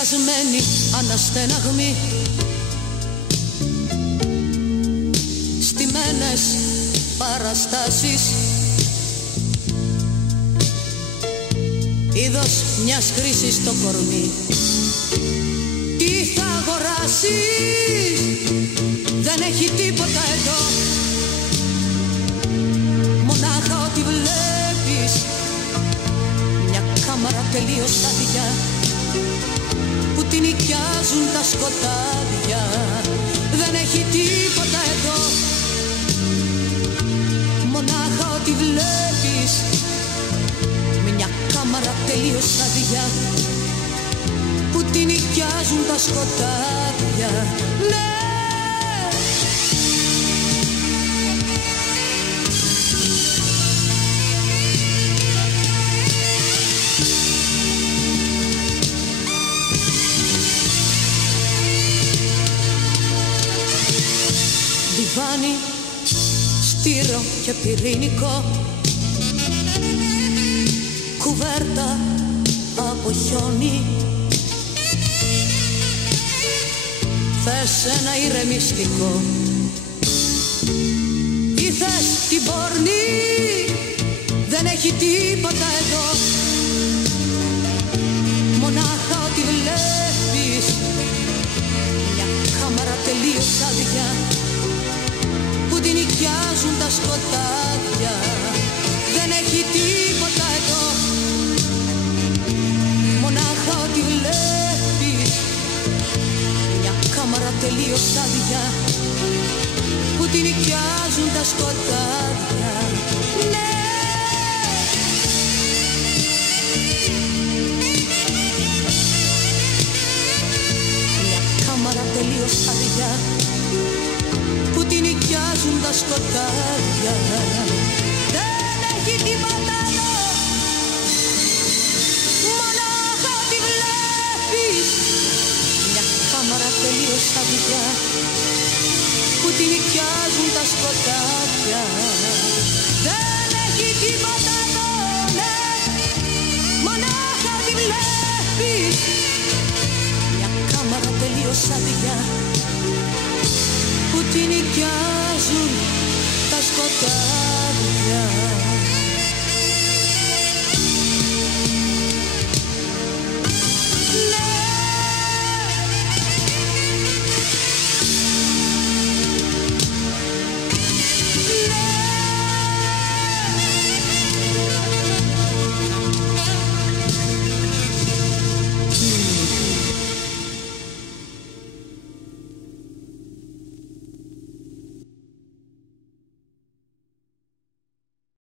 διχασμένη αναστέναγμη, στημένες παραστάσεις, είδος μιας χρήσης στο κορμί. Τι θα αγοράσεις, δεν έχει τίποτα εδώ, μονάχα ό,τι βλέπεις, μια κάμαρα τελείως άδεια που την νοικιάζουν τα σκοτάδια. Δεν έχει τίποτα εδώ, μονάχα ό,τι βλέπεις, μια κάμαρα τελείως άδεια που την νοικιάζουν τα σκοτάδια. Ναι. Διβάνι, στήρο και πυρηνικό, κουβέρτα από χιόνι. Θες ένα ηρεμιστικό ή θες την πόρνη, δεν έχει τίποτα εδώ, μονάχα ό,τι βλέπεις, μια κάμαρα τελείως άδεια που την νοικιάζουν τα σκοτάδια. Δεν έχει τίποτα εδώ, μονάχα ό,τι βλέπεις, μια κάμαρα τελείως άδεια που την νοικιάζουν τα σκοτάδια. Ναι. Μια κάμαρα τελείως άδεια που την νοικιάζουν τα σκοτάδια. Δεν έχει τίποτα εδώ, μονάχα ό,τι βλέπεις, μια κάμαρα τελείως άδεια που την νοικιάζουν τα σκοτάδια. Δεν έχει τίποτα εδώ, ναι, μονάχα ό,τι βλέπεις, μια κάμαρα τελείως άδεια που την νοικιάζουν τα σκοτάδια.